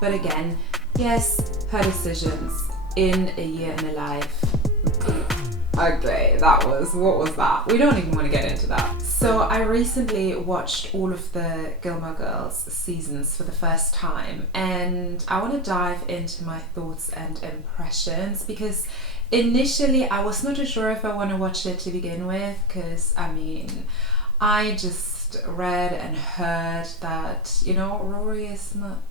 But again, yes, her decisions in A Year in a Life. Okay, what was that? We don't even want to get into that. So I recently watched all of the Gilmore Girls seasons for the first time, and I want to dive into my thoughts and impressions, because initially I was not too sure if I want to watch it to begin with, because I just read and heard that, Rory is not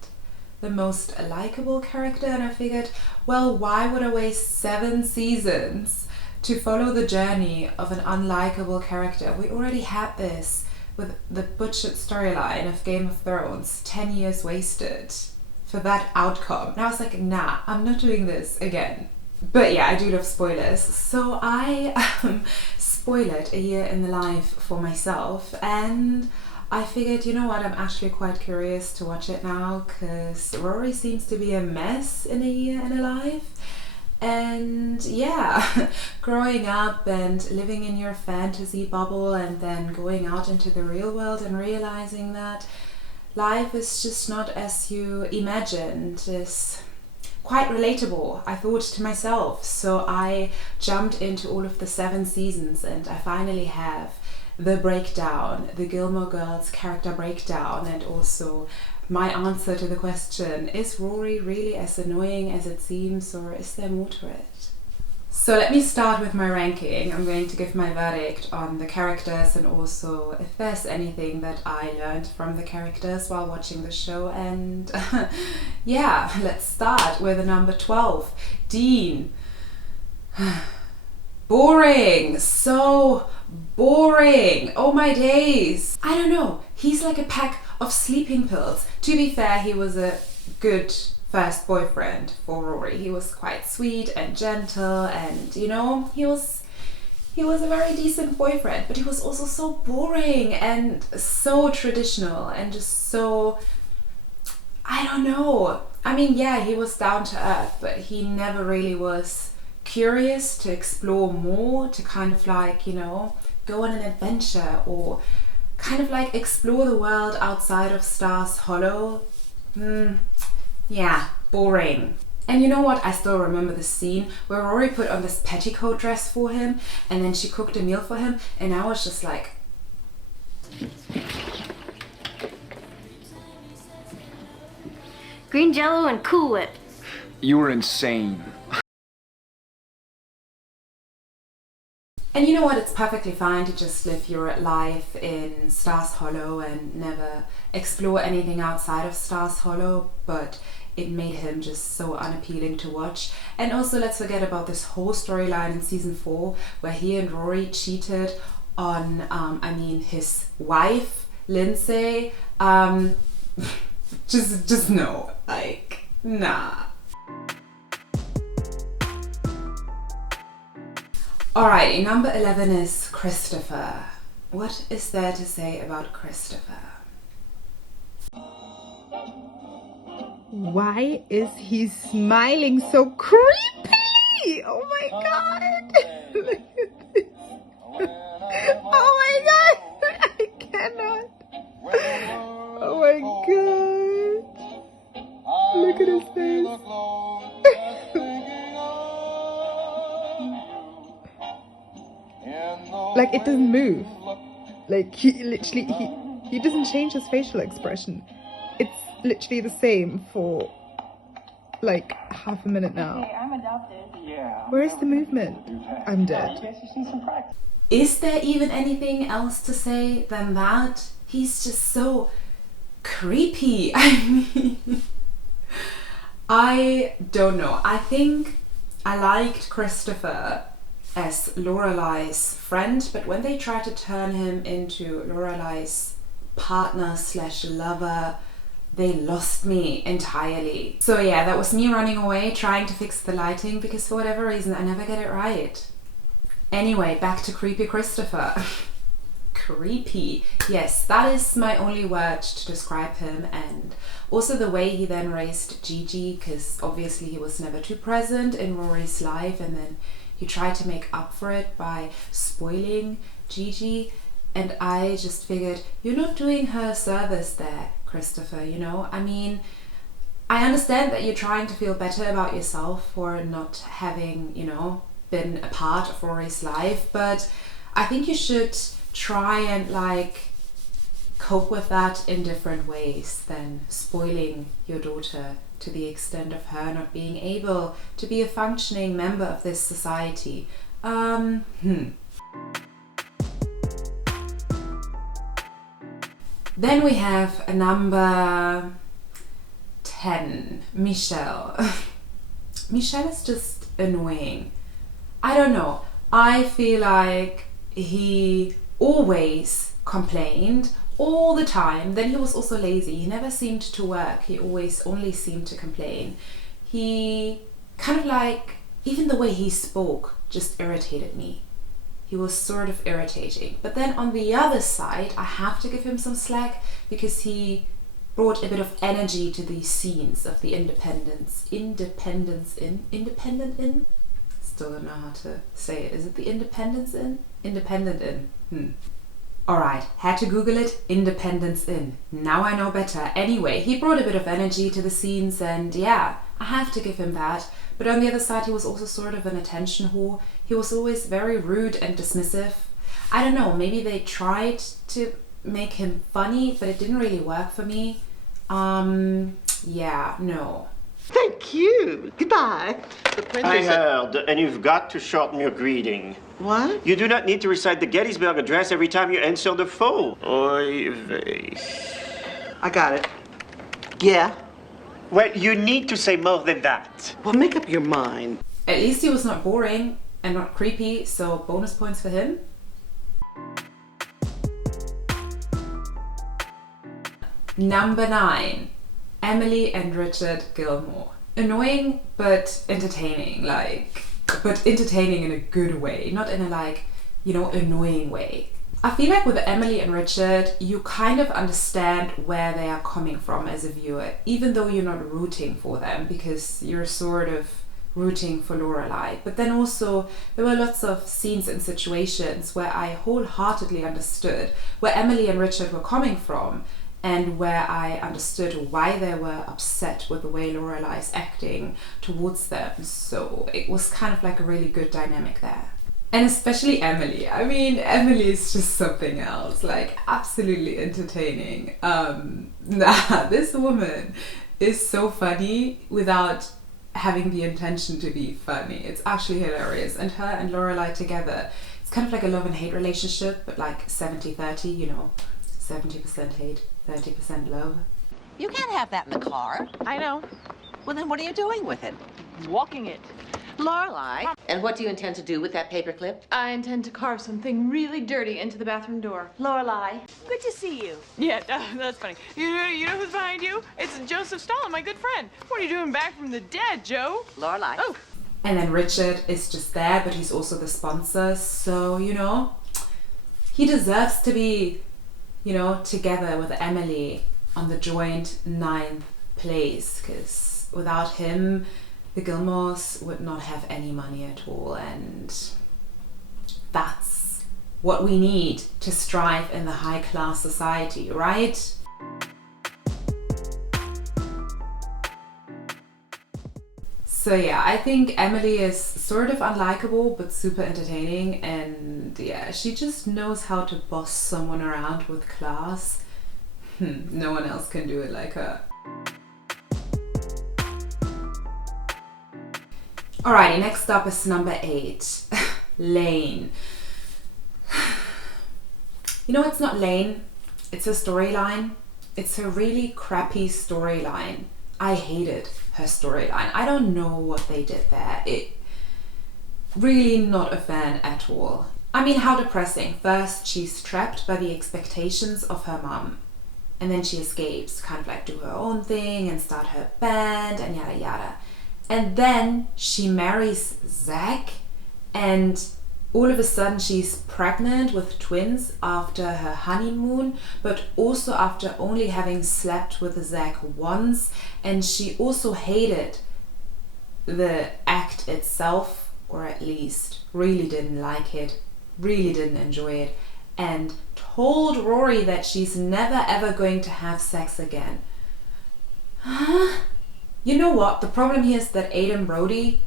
the most likable character, and I figured, well, why would I waste 7 seasons to follow the journey of an unlikable character? We already had this with the butchered storyline of Game of Thrones, 10 years wasted for that outcome. And I was like, nah, I'm not doing this again. But yeah, I do love spoilers. So I spoiled A Year in the Life for myself, and I figured, you know what, I'm actually quite curious to watch it now, because Rory seems to be a mess in A Year in a Life. And yeah, growing up and living in your fantasy bubble and then going out into the real world and realizing that life is just not as you imagined is quite relatable, I thought to myself. So I jumped into all of the 7 seasons, and I finally have the breakdown, the Gilmore Girls character breakdown, and also my answer to the question, is Rory really as annoying as it seems, or is there more to it? So let me start with my ranking. I'm going to give my verdict on the characters, and also if there's anything that I learned from the characters while watching the show. And yeah, let's start with the number 12, Dean. Boring, so boring. Oh my days. I don't know, he's like a pack of sleeping pills. To be fair, he was a good first boyfriend for Rory. He was quite sweet and gentle, and he was a very decent boyfriend, but he was also so boring and so traditional and just so, I don't know. Yeah, he was down to earth, but he never really was curious to explore more, to kind of go on an adventure, or kind of explore the world outside of Stars Hollow. Yeah, boring. And you know what? I still remember the scene where Rory put on this petticoat dress for him, and then she cooked a meal for him, and I was just like, green Jello and Cool Whip. You were insane. and you know what? It's perfectly fine to just live your life in Stars Hollow and never explore anything outside of Stars Hollow, but it made him just so unappealing to watch. And also, let's forget about this whole storyline in season 4 where he and Rory cheated on his wife, Lindsay. Just no, nah. Alright, number 11 is Christopher. What is there to say about Christopher? Why is he smiling so creepy? Oh my god! Look at this. Oh my god! I cannot. Oh my god! Look at his face. It doesn't move. He doesn't change his facial expression. It's literally the same for half a minute now. Hey, I'm adopted. Yeah. Where is the movement? I'm dead. Yes, you see some practice. Is there even anything else to say than that? He's just so creepy. I don't know. I think I liked Christopher as Lorelai's friend, but when they tried to turn him into Lorelai's partner / lover, they lost me entirely. So yeah, that was me running away, trying to fix the lighting, because for whatever reason I never get it right. Anyway, back to creepy Christopher. Creepy. Yes, that is my only word to describe him. And also the way he then raised Gigi, because obviously he was never too present in Rory's life, and then he tried to make up for it by spoiling Gigi. And I just figured, you're not doing her a service there, Christopher, I understand that you're trying to feel better about yourself for not having, you know, been a part of Rory's life, but I think you should try and like cope with that in different ways than spoiling your daughter to the extent of her not being able to be a functioning member of this society. Then we have a number 10, Michelle. Michelle is just annoying. I don't know. I feel like he always complained all the time. Then he was also lazy. He never seemed to work. He always only seemed to complain. He kind of like, even the way he spoke just irritated me. He was sort of irritating. But then on the other side, I have to give him some slack because he brought a bit of energy to these scenes of the independent in? Still don't know how to say it. Is it the Independence Inn? Independent Inn. Alright, had to Google it. Independence Inn. Now I know better. Anyway, he brought a bit of energy to the scenes and yeah, I have to give him that. But on the other side, he was also sort of an attention whore. He was always very rude and dismissive. I don't know, maybe they tried to make him funny, but it didn't really work for me. Yeah, no. Thank you. Goodbye. I heard, and you've got to shorten your greeting. What? You do not need to recite the Gettysburg Address every time you answer the phone. Oy vey. I got it. Yeah. Well, you need to say more than that. Well, make up your mind. At least he was not boring and not creepy, so bonus points for him. Number 9, Emily and Richard Gilmore. Annoying, but entertaining, but entertaining in a good way, not in a annoying way. I feel like with Emily and Richard, you kind of understand where they are coming from as a viewer, even though you're not rooting for them, because you're sort of rooting for Lorelai. But then also, there were lots of scenes and situations where I wholeheartedly understood where Emily and Richard were coming from, and where I understood why they were upset with the way Lorelai is acting towards them. So it was kind of like a really good dynamic there. And especially Emily. I mean, Emily is just something else, like absolutely entertaining. This woman is so funny without having the intention to be funny. It's actually hilarious. And her and Lorelai together, it's kind of like a love and hate relationship, but like 70-30, you know, 70% hate, 30% love. You can't have that in the car. I know. Well, then what are you doing with it? Walking it. Lorelai. And what do you intend to do with that paperclip? I intend to carve something really dirty into the bathroom door. Lorelai. Good to see you. Yeah, that's funny. You know who's behind you? It's Joseph Stalin, my good friend. What are you doing back from the dead, Joe? Lorelai. Oh. And then Richard is just there, but he's also the sponsor. So, you know, he deserves to be, you know, together with Emily on the joint 9th place, because without him, the Gilmores would not have any money at all, and that's what we need to strive in the high-class society, right? So yeah, I think Emily is sort of unlikable but super entertaining, and yeah, she just knows how to boss someone around with class. No one else can do it like her. Alrighty, next up is number 8, Lane. You know, it's not Lane, it's a storyline. It's a really crappy storyline. I hated her storyline. I don't know what they did there. It really not a fan at all. I mean, how depressing. First, she's trapped by the expectations of her mum. And then she escapes, kind of like do her own thing and start her band and yada yada. And then she marries Zach, and all of a sudden she's pregnant with twins after her honeymoon, but also after only having slept with Zach once. And she also hated the act itself, or at least really didn't like it, really didn't enjoy it, and told Rory that she's never ever going to have sex again. Huh? You know what? The problem here is that Adam Brody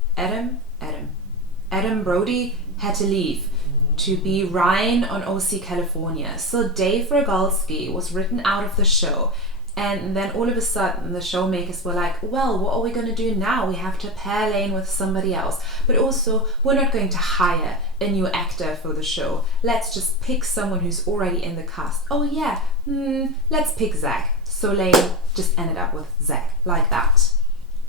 had to leave to be Ryan on OC California. So Dave Rogalski was written out of the show. And then all of a sudden the showmakers were like, well, what are we going to do now? We have to pair Lane with somebody else. But also, we're not going to hire a new actor for the show. Let's just pick someone who's already in the cast. Oh yeah, let's pick Zach. So Lane just ended up with Zach, like that.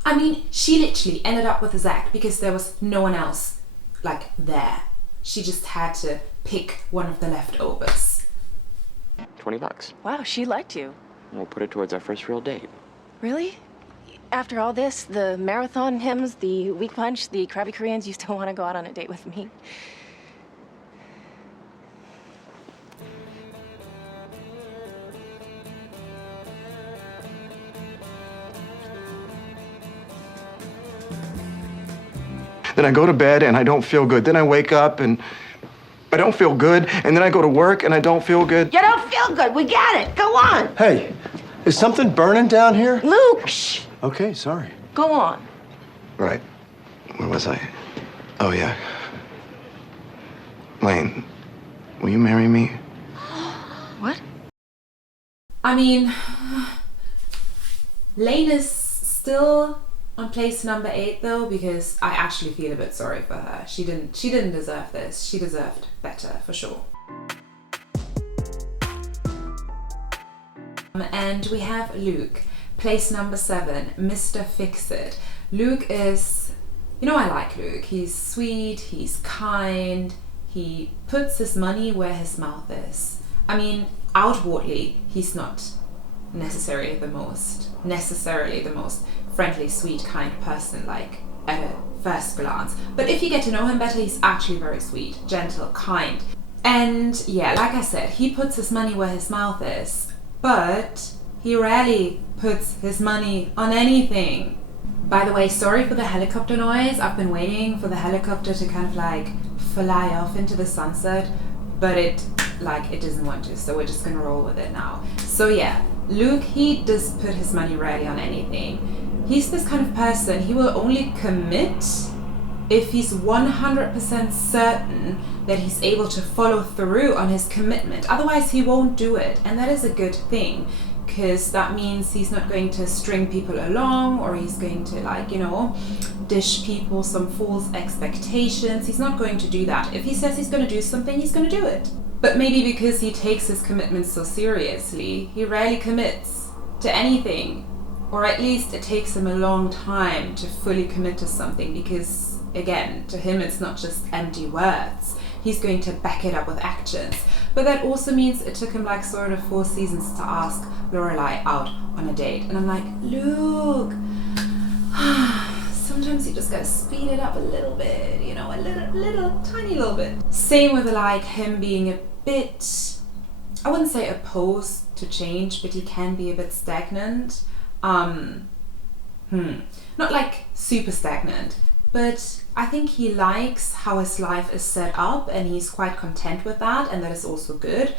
I mean, she literally ended up with Zach because there was no one else, like, there. She just had to pick one of the leftovers. $20. Wow, she liked you. We'll put it towards our first real date. Really? After all this, the marathon hymns, the weak punch, the crabby Koreans, you still want to go out on a date with me? Then I go to bed and I don't feel good. Then I wake up and I don't feel good. And then I go to work and I don't feel good. You don't feel good. We got it. Go on. Hey, is something burning down here? Luke, shh. Okay, sorry. Go on. Right. Where was I? Oh, yeah. Lane, will you marry me? What? I mean, Lane is still on place number 8 though, because I actually feel a bit sorry for her. She didn't deserve this. She deserved better for sure. And we have Luke, place number 7, Mr. Fix-It. Luke is, you know, I like Luke. He's sweet, he's kind, he puts his money where his mouth is. I mean, outwardly, he's not necessarily the most friendly, sweet, kind person, like at a first glance. But if you get to know him better, he's actually very sweet, gentle, kind. And yeah, like I said, he puts his money where his mouth is, but he rarely puts his money on anything. By the way, sorry for the helicopter noise. I've been waiting for the helicopter to kind of like fly off into the sunset, but it doesn't want to, so we're just gonna roll with it now. So yeah, Luke, he does put his money rarely on anything. He's this kind of person, he will only commit if he's 100% certain that he's able to follow through on his commitment. Otherwise, he won't do it. And that is a good thing, because that means he's not going to string people along, or he's going to, like, you know, dish people some false expectations. He's not going to do that. If he says he's going to do something, he's going to do it. But maybe because he takes his commitments so seriously, he rarely commits to anything. Or at least it takes him a long time to fully commit to something, because, again, to him it's not just empty words. He's going to back it up with actions. But that also means it took him like sort of 4 seasons to ask Lorelai out on a date. And I'm like, Luke, sometimes you just gotta speed it up a little bit, you know, a little, tiny little bit. Same with like him being a bit, I wouldn't say opposed to change, but he can be a bit stagnant. Not like super stagnant, but I think he likes how his life is set up and he's quite content with that, and that is also good.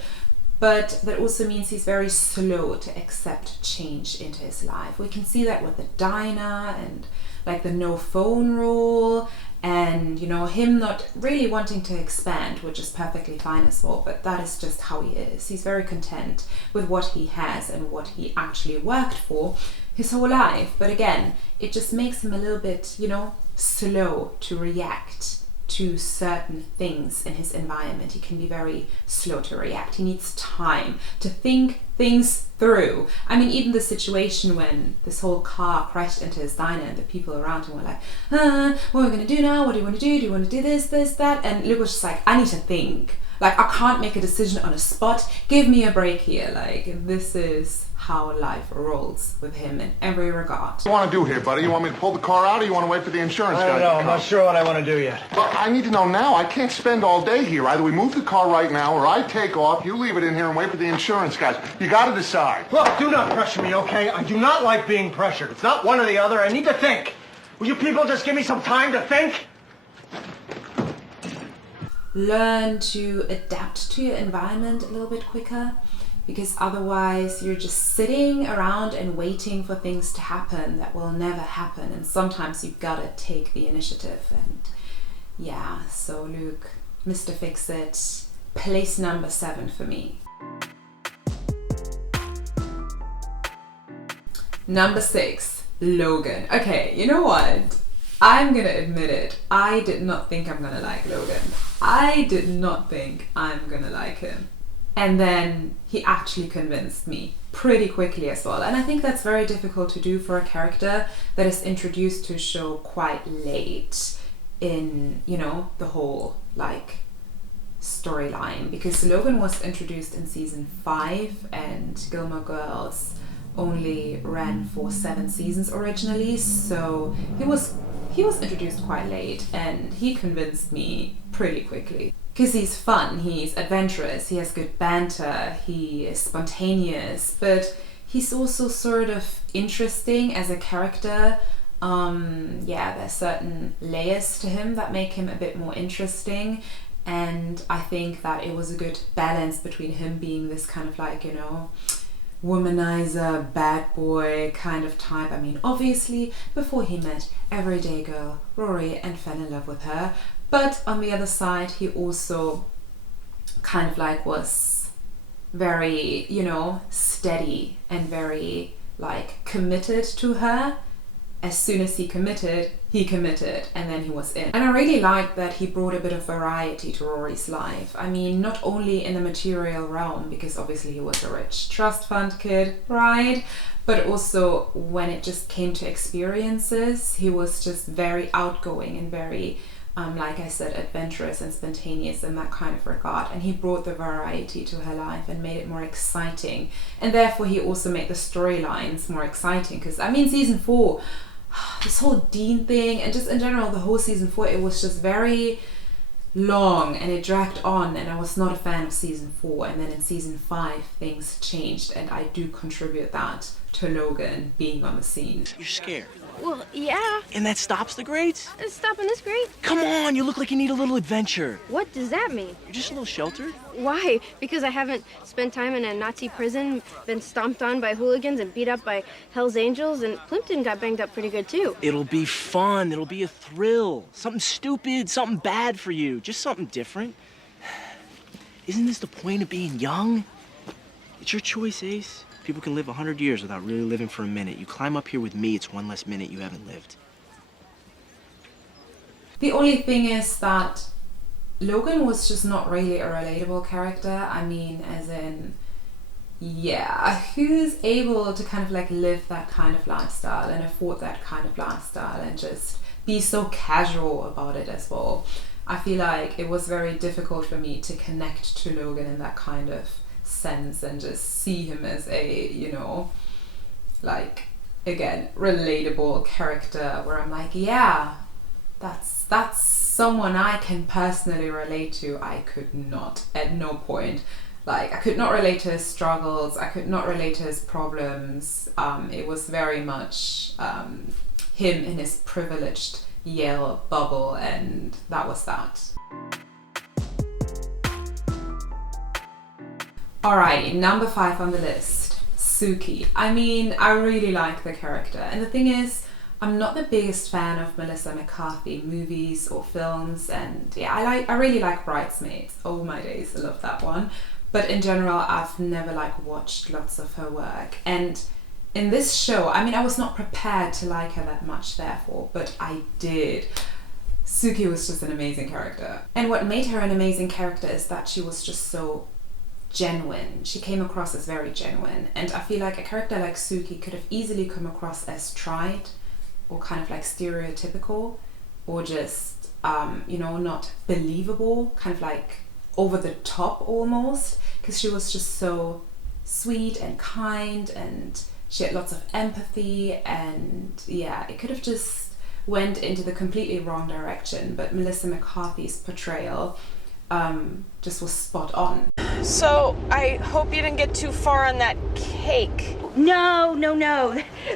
But that also means he's very slow to accept change into his life. We can see that with the diner and like the no phone rule, and you know, him not really wanting to expand, which is perfectly fine as well, but that is just how he is. He's very content with what he has and what he actually worked for his whole life. But again, it just makes him a little bit, you know, slow to react to certain things in his environment. He can be very slow to react. He needs time to think things through. I mean, even the situation when this whole car crashed into his diner and the people around him were like, what are we gonna do now? What do you want to do? Do you want to do this, that? And Luke was just like, I need to think. Like, I can't make a decision on a spot. Give me a break here. Like, this is how life rolls with him in every regard. What do you want to do here, buddy? You want me to pull the car out, or you want to wait for the insurance guy? I don't know. I'm not sure what I want to do yet. Well, I need to know now. I can't spend all day here. Either we move the car right now, or I take off, you leave it in here and wait for the insurance guys. You got to decide. Look, do not pressure me, okay? I do not like being pressured. It's not one or the other. I need to think. Will you people just give me some time to think? Learn to adapt to your environment a little bit quicker, because otherwise you're just sitting around and waiting for things to happen that will never happen, and sometimes you've got to take the initiative. And yeah, so Luke, Mr. Fix-It, place number 7 for me. Number 6, Logan. Okay, you know what? I'm gonna admit it. I did not think I'm gonna like Logan. I did not think I'm gonna like him. And then he actually convinced me pretty quickly as well. And I think that's very difficult to do for a character that is introduced to a show quite late in, you know, the whole like storyline. Because Logan was introduced in season 5 and Gilmore Girls only ran for 7 seasons originally, so he was introduced quite late, and he convinced me pretty quickly. Because he's fun, he's adventurous, he has good banter, he is spontaneous, but he's also sort of interesting as a character. Yeah, there's certain layers to him that make him a bit more interesting, and I think that it was a good balance between him being this kind of like, you know, womanizer, bad boy kind of type. I mean, obviously, before he met everyday girl Rory and fell in love with her, but on the other side, he also kind of like was very, you know, steady and very like committed to her. As soon as he committed, and then he was in. And I really liked that he brought a bit of variety to Rory's life. I mean, not only in the material realm, because obviously he was a rich trust fund kid, right? But also when it just came to experiences, he was just very outgoing and very, like I said, adventurous and spontaneous in that kind of regard. And he brought the variety to her life and made it more exciting. And therefore he also made the storylines more exciting. Because I mean, season 4, this whole Dean thing, and just in general the whole season 4, it was just very long and it dragged on, and I was not a fan of season 4. And then in season 5 things changed, and I do contribute that to Logan being on the scene. You're scared. Well, yeah. And that stops the grades? It's stopping this grade? Come on, you look like you need a little adventure. What does that mean? You're just a little sheltered. Why? Because I haven't spent time in a Nazi prison, been stomped on by hooligans and beat up by Hell's Angels, and Plimpton got banged up pretty good too. It'll be fun, it'll be a thrill. Something stupid, something bad for you, just something different. Isn't this the point of being young? It's your choice, Ace. People can live 100 years without really living for a minute. You climb up here with me, it's one less minute you haven't lived. The only thing is that Logan was just not really a relatable character. I mean, as in, yeah, who's able to kind of like live that kind of lifestyle and afford that kind of lifestyle and just be so casual about it as well? I feel like it was very difficult for me to connect to Logan in that kind of sense and just see him as a, you know, like, again, relatable character where I'm like, yeah, that's someone I can personally relate to. I could not, at no point. Like, I could not relate to his struggles, I could not relate to his problems. It was very much him in his privileged Yale bubble, and that was that. Alrighty, number 5 on the list, Suki. I mean, I really like the character, and the thing is, I'm not the biggest fan of Melissa McCarthy movies or films, and yeah, I really like Bridesmaids. Oh my days, I love that one. But in general, I've never like watched lots of her work, and in this show, I mean, I was not prepared to like her that much therefore, but I did. Suki was just an amazing character. And what made her an amazing character is that she was just so genuine. She came across as very genuine, and I feel like a character like Suki could have easily come across as trite or kind of like stereotypical or just you know, not believable, kind of like over the top almost, because she was just so sweet and kind and she had lots of empathy, and yeah, it could have just went into the completely wrong direction, but Melissa McCarthy's portrayal just was spot on. So, I hope you didn't get too far on that cake. No.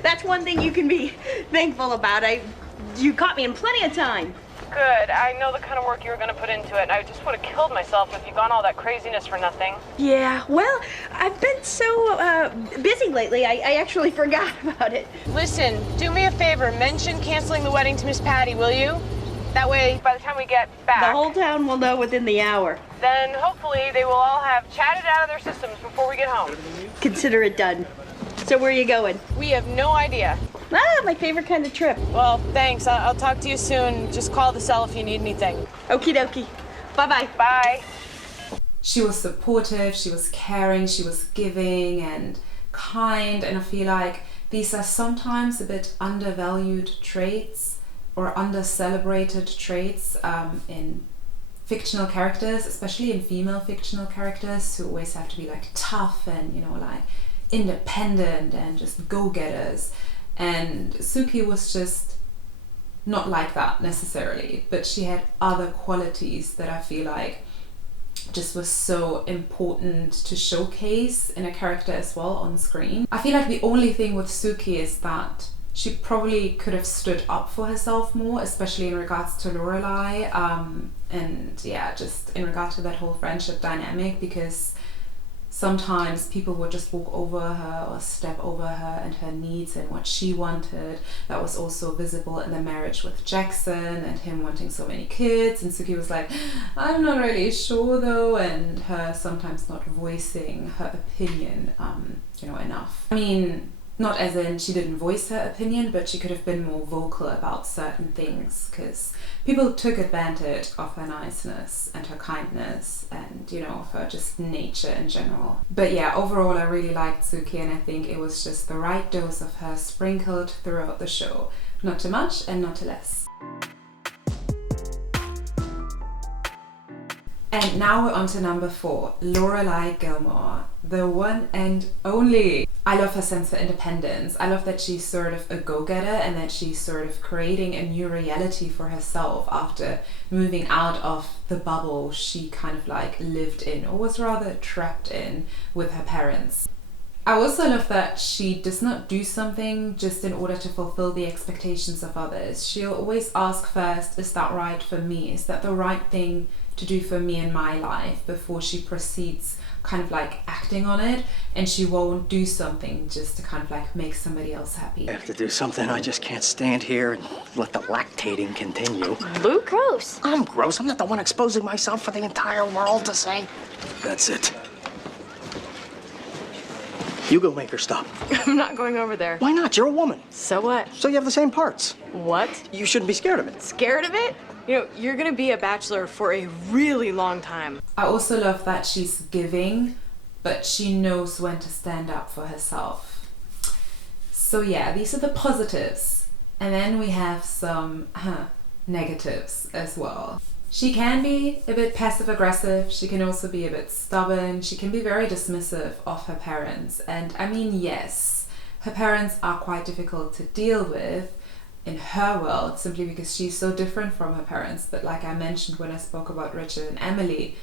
That's one thing you can be thankful about. You caught me in plenty of time. good. I know the kind of work you were going to put into it, and I just would have killed myself if you'd gone all that craziness for nothing. Yeah, well, I've been so busy lately, I actually forgot about it. Listen, do me a favor. Mention canceling the wedding to Miss Patty, will you? That way, by the time we get back... The whole town will know within the hour. Then, hopefully, they will all have chatted out of their systems before we get home. Consider it done. So where are you going? We have no idea. Ah, my favorite kind of trip. Well, thanks. I'll talk to you soon. Just call the cell if you need anything. Okie dokie. Bye-bye. Bye. She was supportive, she was caring, she was giving and kind, and I feel like these are sometimes a bit undervalued traits or under-celebrated traits in fictional characters, especially in female fictional characters who always have to be like tough and, you know, like independent and just go-getters. And Suki was just not like that necessarily, but she had other qualities that I feel like just was so important to showcase in a character as well on screen. I feel like the only thing with Suki is that she probably could have stood up for herself more, especially in regards to Lorelai, and yeah, just in regard to that whole friendship dynamic, because sometimes people would just walk over her or step over her and her needs and what she wanted. That was also visible in the marriage with Jackson and him wanting so many kids, and Suki was like, I'm not really sure though, and her sometimes not voicing her opinion you know, enough. I mean, not as in she didn't voice her opinion, but she could have been more vocal about certain things, because people took advantage of her niceness and her kindness and, you know, her just nature in general. But yeah, overall I really liked Suki, and I think it was just the right dose of her sprinkled throughout the show. Not too much and not too less. And now we're on to number 4, Rory Gilmore, the one and only. I love her sense of independence. I love that she's sort of a go-getter and that she's sort of creating a new reality for herself after moving out of the bubble she kind of like lived in, or was rather trapped in, with her parents. I also love that she does not do something just in order to fulfill the expectations of others. She'll always ask first, is that right for me? Is that the right thing to do for me in my life, before she proceeds kind of like acting on it, and she won't do something just to kind of like make somebody else happy. I have to do something. I just can't stand here and let the lactating continue. Luke? Gross. I'm gross. I'm not the one exposing myself for the entire world to see. That's it. You go make her stop. I'm not going over there. Why not? You're a woman. So what? So you have the same parts. What? You shouldn't be scared of it. Scared of it? You know, you're gonna be a bachelor for a really long time. I also love that she's giving, but she knows when to stand up for herself. So yeah, these are the positives. And then we have some negatives as well. She can be a bit passive aggressive. She can also be a bit stubborn. She can be very dismissive of her parents. And I mean, yes, her parents are quite difficult to deal with in her world, simply because she's so different from her parents. But like I mentioned when I spoke about Richard and Emily,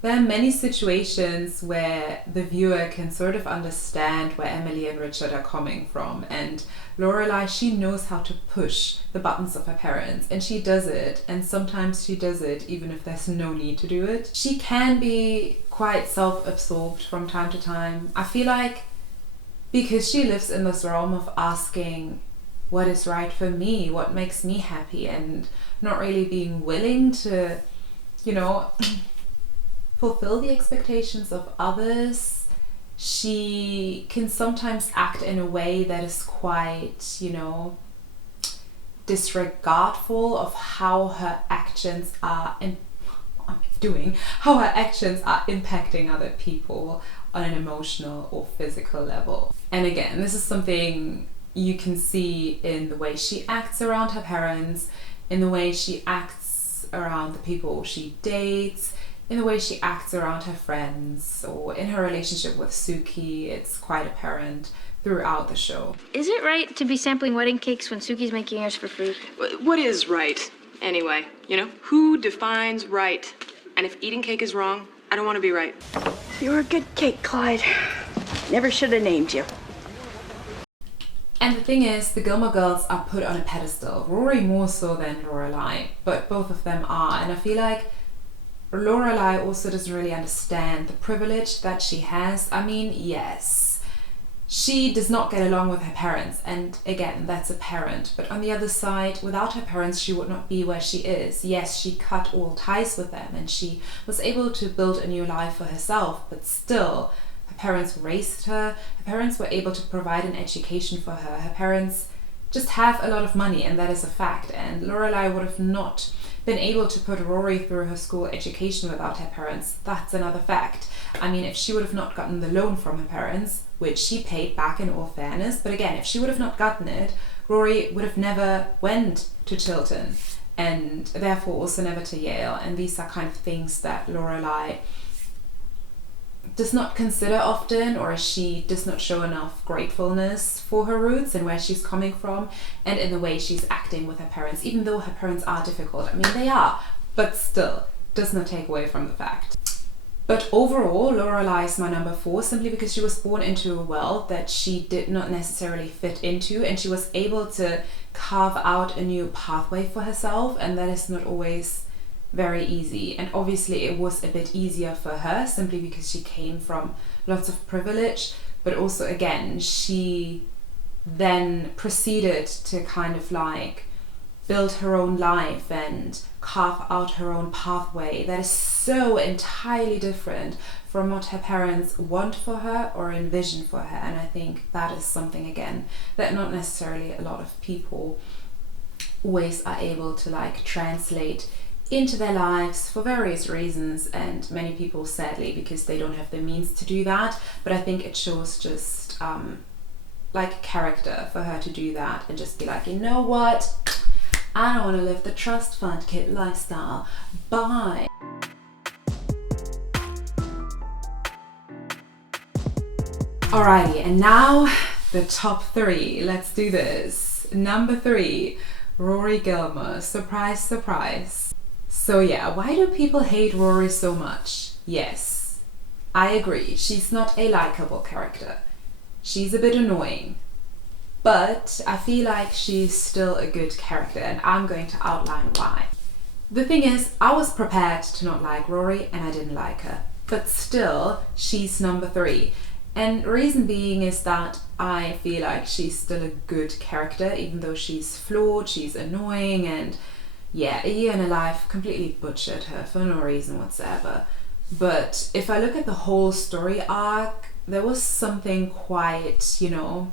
there are many situations where the viewer can sort of understand where Emily and Richard are coming from. And Lorelai, she knows how to push the buttons of her parents, and she does it. And sometimes she does it even if there's no need to do it. She can be quite self-absorbed from time to time. I feel like because she lives in this realm of asking, what is right for me, what makes me happy, and not really being willing to, you know, fulfill the expectations of others, she can sometimes act in a way that is quite, you know, disregardful of how her actions are impacting other people on an emotional or physical level. And again, this is something you can see in the way she acts around her parents, in the way she acts around the people she dates, in the way she acts around her friends, or in her relationship with Suki. It's quite apparent throughout the show. Is it right to be sampling wedding cakes when Suki's making ours for food? What is right, anyway? You know, who defines right? And if eating cake is wrong, I don't want to be right. You're a good cake, Clyde. Never should have named you. And the thing is, the Gilmore Girls are put on a pedestal. Rory more so than Lorelai, but both of them are. And I feel like Lorelai also doesn't really understand the privilege that she has. I mean, yes, she does not get along with her parents, and again, that's apparent. But on the other side, without her parents, she would not be where she is. Yes, she cut all ties with them, and she was able to build a new life for herself, but still, her parents raised her, her parents were able to provide an education for her, her parents just have a lot of money, and that is a fact. And Lorelai would have not been able to put Rory through her school education without her parents. That's another fact. I mean, if she would have not gotten the loan from her parents, which she paid back in all fairness, but again, if she would have not gotten it, Rory would have never went to Chilton, and therefore also never to Yale. And these are kind of things that Lorelai does not consider often, or she does not show enough gratefulness for her roots and where she's coming from, and in the way she's acting with her parents, even though her parents are difficult. I mean, they are, but still does not take away from the fact. But overall, Lorelai is my number 4, simply because she was born into a world that she did not necessarily fit into, and she was able to carve out a new pathway for herself, and that is not always very easy. And obviously it was a bit easier for her simply because she came from lots of privilege, but also again, she then proceeded to kind of like build her own life and carve out her own pathway that is so entirely different from what her parents want for her or envision for her. And I think that is something, again, that not necessarily a lot of people always are able to like translate into their lives for various reasons, and many people sadly because they don't have the means to do that. But I think it shows just like character for her to do that and just be like, you know what, I don't want to live the trust fund kid lifestyle, bye. Alrighty, and now the top 3. Let's do this. Number 3, Rory Gilmore. Surprise, surprise. So yeah, why do people hate Rory so much? Yes, I agree, she's not a likable character. She's a bit annoying. But I feel like she's still a good character, and I'm going to outline why. The thing is, I was prepared to not like Rory and I didn't like her. But still, she's number 3. And reason being is that I feel like she's still a good character, even though she's flawed, she's annoying, and yeah, A Year in a Life completely butchered her for no reason whatsoever. But if I look at the whole story arc, there was something quite, you know,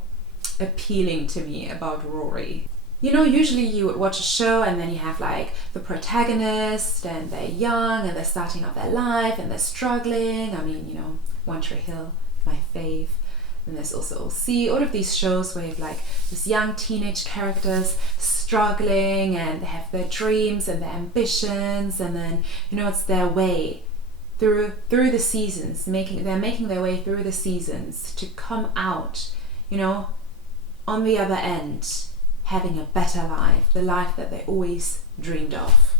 appealing to me about Rory. You know, usually you would watch a show and then you have like the protagonist and they're young and they're starting out their life and they're struggling. I mean, you know, One Tree Hill, my fave. And there's also OC, all of these shows where you have like these young teenage characters struggling and they have their dreams and their ambitions, and then, you know, it's their way through the seasons, they're making their way through the seasons to come out, you know, on the other end, having a better life, the life that they always dreamed of.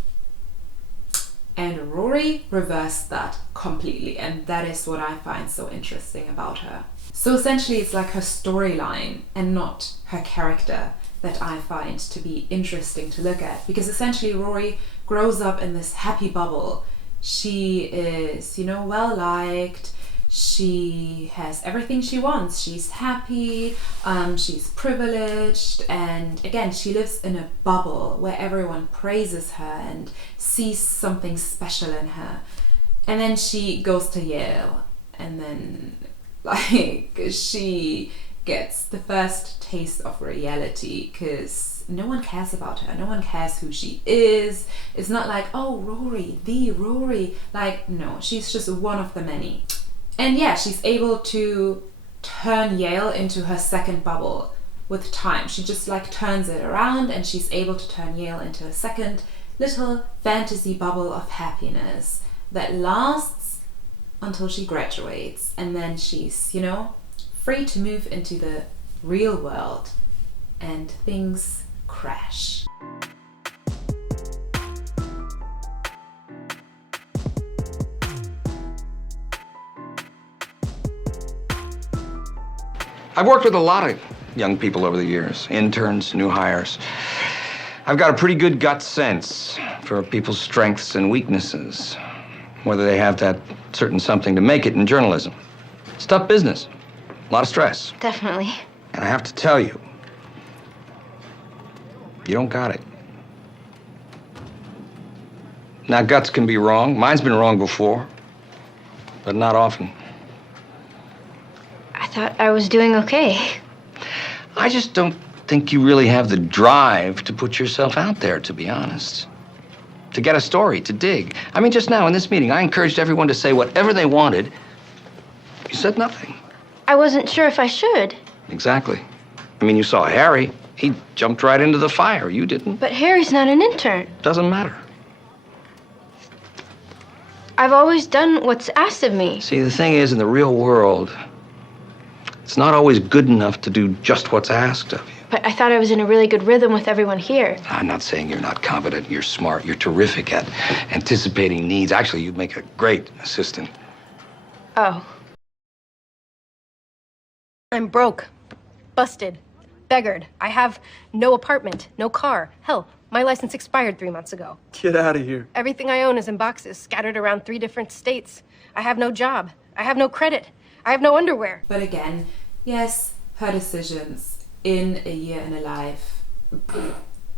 And Rory reversed that completely, and that is what I find so interesting about her. So essentially it's like her storyline and not her character that I find to be interesting to look at, because essentially Rory grows up in this happy bubble. She is, you know, well liked, she has everything she wants, she's happy, she's privileged, and again, she lives in a bubble where everyone praises her and sees something special in her. And then she goes to Yale, and then like she gets the first taste of reality, because no one cares about her, no one cares who she is. It's not like, oh, Rory, the Rory, like, no, she's just one of the many. And yeah, she's able to turn Yale into her second bubble with time. She just like turns it around and she's able to turn Yale into a second little fantasy bubble of happiness that lasts until she graduates, and then she's, you know, free to move into the real world and things crash. I've worked with a lot of young people over the years, interns, new hires. I've got a pretty good gut sense for people's strengths and weaknesses, whether they have that certain something to make it in journalism. It's tough business, a lot of stress. Definitely. And I have to tell you, you don't got it. Now, guts can be wrong. Mine's been wrong before, but not often. I thought I was doing okay. I just don't think you really have the drive to put yourself out there, to be honest. To get a story, to dig. I mean, just now in this meeting, I encouraged everyone to say whatever they wanted. You said nothing. I wasn't sure if I should. Exactly. I mean, you saw Harry. He jumped right into the fire. You didn't. But Harry's not an intern. Doesn't matter. I've always done what's asked of me. See, the thing is, in the real world, it's not always good enough to do just what's asked of you. But I thought I was in a really good rhythm with everyone here. I'm not saying you're not competent. You're smart. You're terrific at anticipating needs. Actually, you'd make a great assistant. Oh. I'm broke, busted, beggared. I have no apartment, no car. Hell, my license expired 3 months ago. Get out of here. Everything I own is in boxes, scattered around 3 different states. I have no job. I have no credit. I have no underwear. But again, yes, her decisions in a year in a life.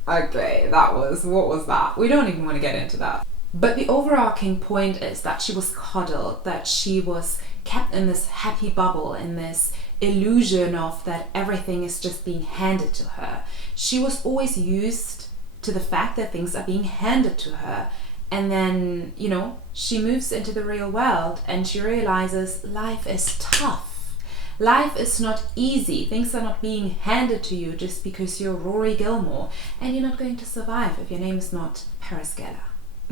Okay, what was that? We don't even want to get into that. But the overarching point is that she was coddled, that she was kept in this happy bubble, in this illusion of that everything is just being handed to her. She was always used to the fact that things are being handed to her. And then, you know, she moves into the real world and she realizes life is tough. Life is not easy. Things are not being handed to you just because you're Rory Gilmore, and you're not going to survive if your name is not Paris Geller.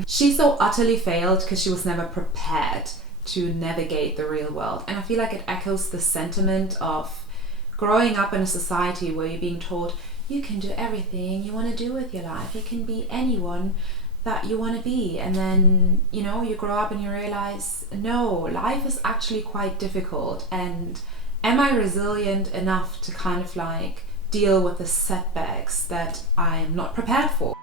She so utterly failed because she was never prepared to navigate the real world. And I feel like it echoes the sentiment of growing up in a society where you're being told you can do everything you want to do with your life. You can be anyone that you want to be. And then, you know, you grow up and you realize, no, life is actually quite difficult. And am I resilient enough to kind of like deal with the setbacks that I'm not prepared for?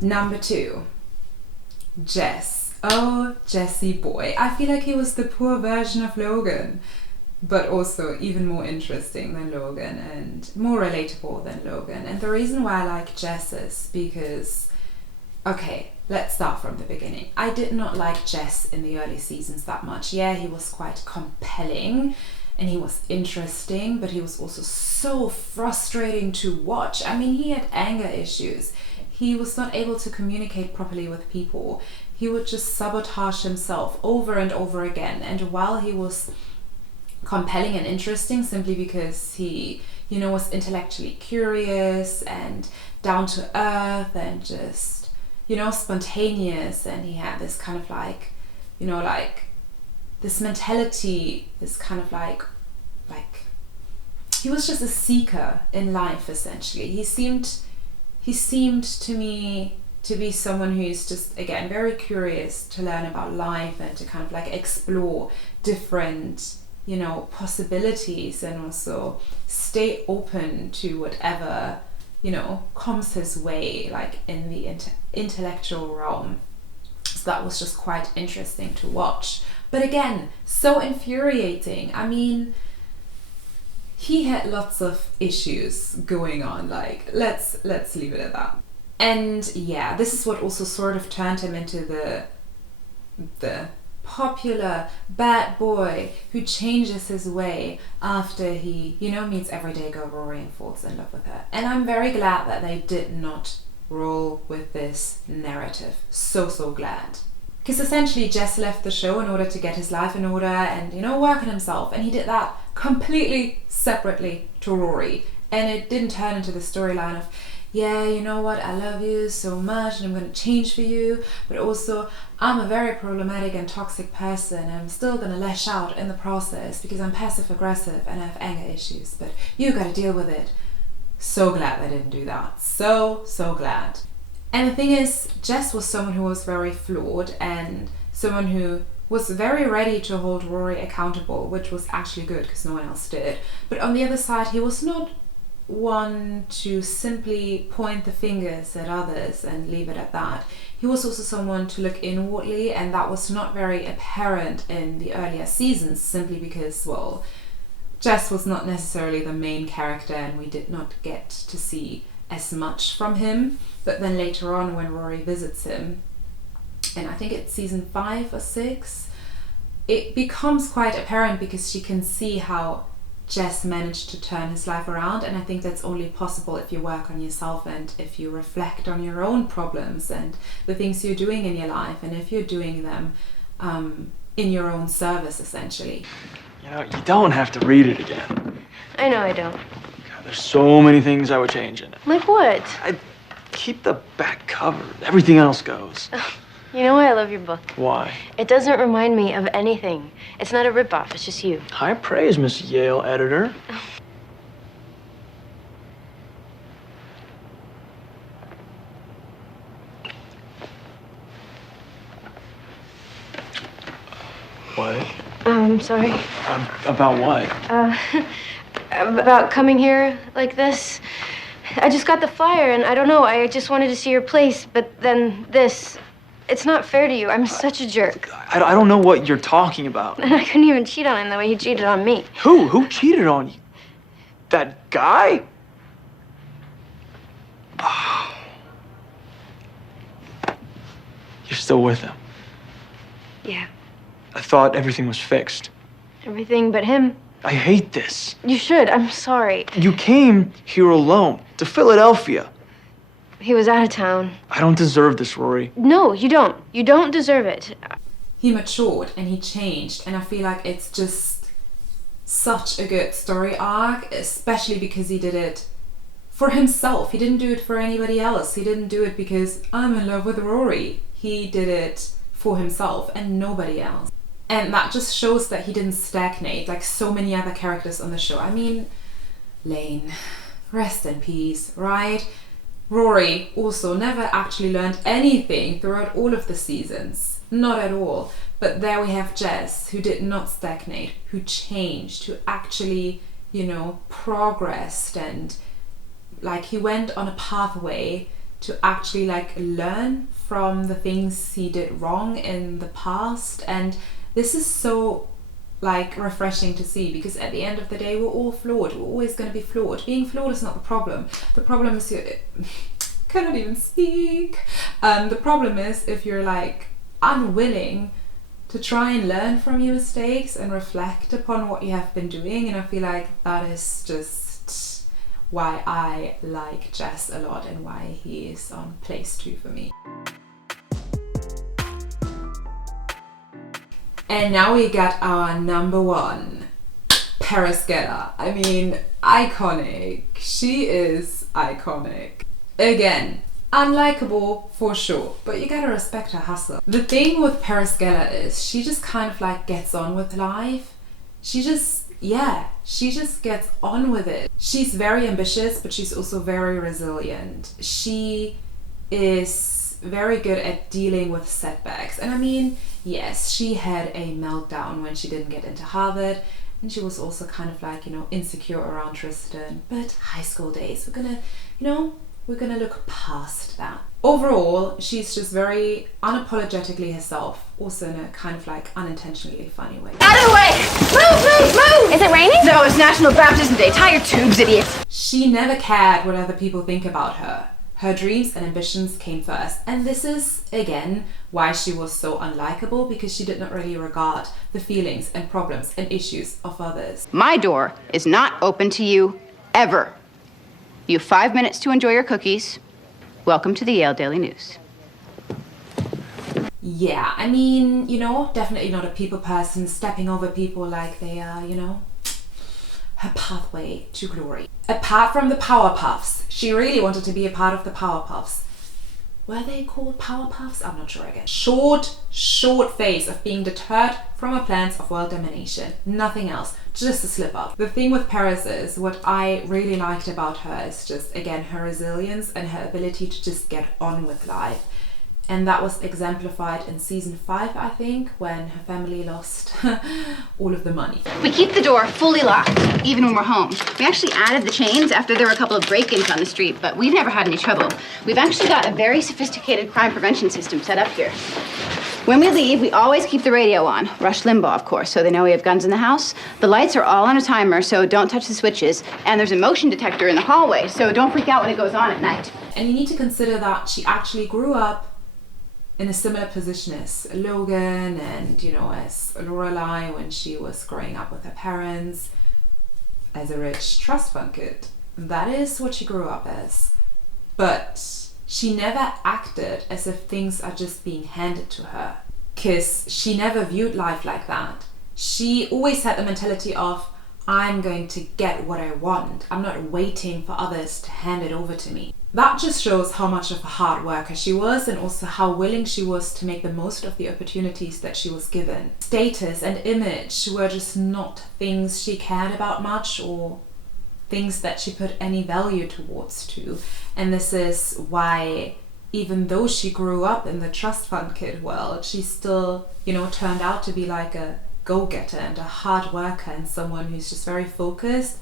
Number 2, Jess. Oh, Jesse boy. I feel like he was the poor version of Logan, but also even more interesting than Logan and more relatable than Logan. And the reason why I like Jess is because, okay, let's start from the beginning. I did not like Jess in the early seasons that much. Yeah, he was quite compelling and he was interesting, but he was also so frustrating to watch. I mean, he had anger issues. He was not able to communicate properly with people. He would just sabotage himself over and over again. And while he was compelling and interesting simply because he, you know, was intellectually curious and down to earth and just, you know, spontaneous, and he had this kind of like, you know, like this mentality, this kind of like he was just a seeker in life essentially. He seemed to me to be someone who's just, again, very curious to learn about life and to kind of like explore different, you know, possibilities, and also stay open to whatever, you know, comes his way, like in the intellectual realm. So that was just quite interesting to watch. But again, so infuriating. I mean, he had lots of issues going on, like let's leave it at that. And yeah, this is what also sort of turned him into the popular bad boy who changes his way after he, you know, meets everyday girl Rory and falls in love with her. And I'm very glad that they did not roll with this narrative. So glad. Because essentially Jess left the show in order to get his life in order and, you know, work on himself, and he did that completely separately to Rory, and it didn't turn into the storyline of, yeah, you know what, I love you so much and I'm going to change for you, but also I'm a very problematic and toxic person and I'm still going to lash out in the process because I'm passive aggressive and I have anger issues, but you got to deal with it. So glad they didn't do that. So glad. And the thing is, Jess was someone who was very flawed and someone who was very ready to hold Rory accountable, which was actually good because no one else did. But on the other side, he was not one to simply point the fingers at others and leave it at that. He was also someone to look inwardly, and that was not very apparent in the earlier seasons, simply because, well, Jess was not necessarily the main character and we did not get to see as much from him. But then later on, when Rory visits him, and I think it's season 5 or 6, it becomes quite apparent because she can see how Jess managed to turn his life around, and I think that's only possible if you work on yourself and if you reflect on your own problems and the things you're doing in your life, and if you're doing them in your own service, essentially. You know, you don't have to read it again. I know I don't. God, there's so many things I would change in it. Like what? I'd keep the back cover. Everything else goes. You know why I love your book? Why? It doesn't remind me of anything. It's not a ripoff, it's just you. High praise, Miss Yale editor. What? Sorry. About what? About coming here like this. I just got the flyer and I don't know, I just wanted to see your place, but then this. It's not fair to you. I'm such a jerk. I don't know what you're talking about. And I couldn't even cheat on him the way he cheated on me. Who? Who cheated on you? That guy? Oh. You're still with him? Yeah. I thought everything was fixed. Everything but him. I hate this. You should. I'm sorry. You came here alone to Philadelphia. He was out of town. I don't deserve this, Rory. No, you don't. You don't deserve it. He matured and he changed, and I feel like it's just such a good story arc, especially because he did it for himself. He didn't do it for anybody else. He didn't do it because I'm in love with Rory. He did it for himself and nobody else. And that just shows that he didn't stagnate like so many other characters on the show. I mean, Lane, rest in peace, right? Rory also never actually learned anything throughout all of the seasons. Not at all. But there we have Jess, who did not stagnate, who changed, who actually, you know, progressed, and like he went on a pathway to actually like learn from the things he did wrong in the past. And this is so like refreshing to see, because at the end of the day we're all flawed. We're always going to be flawed. Being flawed is not the problem. The problem is you cannot even speak. The problem is if you're like unwilling to try and learn from your mistakes and reflect upon what you have been doing. And I feel like that is just why I like Jess a lot and why he is on place 2 for me. And now we got our number 1, Paris Geller. I mean, iconic. She is iconic. Again, unlikable for sure, but you gotta respect her hustle. The thing with Paris Geller is she just kind of like gets on with life. She just gets on with it. She's very ambitious, but she's also very resilient. She is very good at dealing with setbacks. And I mean, yes, she had a meltdown when she didn't get into Harvard, and she was also kind of like, you know, insecure around Tristan, but high school days, we're gonna look past that. Overall, she's just very unapologetically herself, also in a kind of like unintentionally funny way. Out of the way! Move! Is it raining? No, it's National Baptism Day. Tie your tubes, idiots. She never cared what other people think about her. Her dreams and ambitions came first. And this is, again, why she was so unlikable, because she did not really regard the feelings and problems and issues of others. My door is not open to you, ever. You have 5 minutes to enjoy your cookies. Welcome to the Yale Daily News. Yeah, I mean, you know, definitely not a people person, stepping over people like they are, you know, her pathway to glory. Apart from the Powerpuffs, she really wanted to be a part of the Powerpuffs. Were they called Powerpuffs? I'm not sure again. Short phase of being deterred from her plans of world domination. Nothing else, just a slip up. The thing with Paris is, what I really liked about her is just, again, her resilience and her ability to just get on with life. And that was exemplified in season 5, I think, when her family lost all of the money. We keep the door fully locked, even when we're home. We actually added the chains after there were a couple of break-ins on the street, but we've never had any trouble. We've actually got a very sophisticated crime prevention system set up here. When we leave, we always keep the radio on. Rush Limbaugh, of course, so they know we have guns in the house. The lights are all on a timer, so don't touch the switches. And there's a motion detector in the hallway, so don't freak out when it goes on at night. And you need to consider that she actually grew up in a similar position as Logan and, you know, as Lorelai when she was growing up with her parents, as a rich trust fund kid. That is what she grew up as. But she never acted as if things are just being handed to her, because she never viewed life like that. She always had the mentality of, I'm going to get what I want. I'm not waiting for others to hand it over to me. That just shows how much of a hard worker she was, and also how willing she was to make the most of the opportunities that she was given. Status and image were just not things she cared about much, or things that she put any value towards too. And this is why, even though she grew up in the trust fund kid world, she still, you know, turned out to be like a go-getter and a hard worker, and someone who's just very focused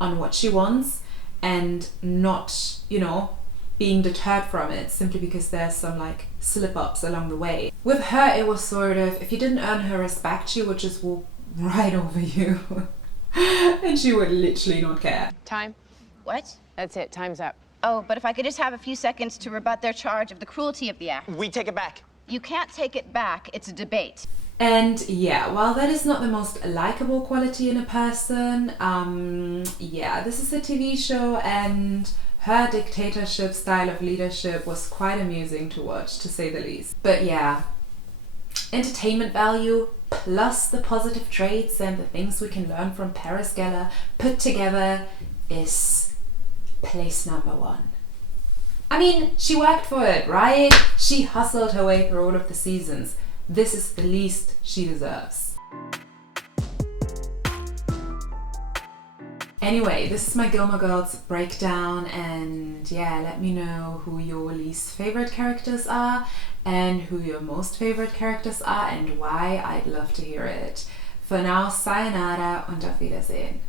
on what she wants and not, you know, being deterred from it simply because there's some like slip-ups along the way. With her, it was sort of, if you didn't earn her respect, she would just walk right over you. And she would literally not care. Time? What? That's it, time's up. Oh, but if I could just have a few seconds to rebut their charge of the cruelty of the act. We take it back. You can't take it back. It's a debate. And yeah, while that is not the most likable quality in a person, yeah, this is a TV show, and her dictatorship style of leadership was quite amusing to watch, to say the least. But yeah, entertainment value plus the positive traits and the things we can learn from Paris Geller put together is place number 1. I mean, she worked for it, right? She hustled her way through all of the seasons. This is the least she deserves. Anyway, this is my Gilmore Girls breakdown, and yeah, let me know who your least favorite characters are and who your most favorite characters are and why. I'd love to hear it. For now, sayonara und auf Wiedersehen.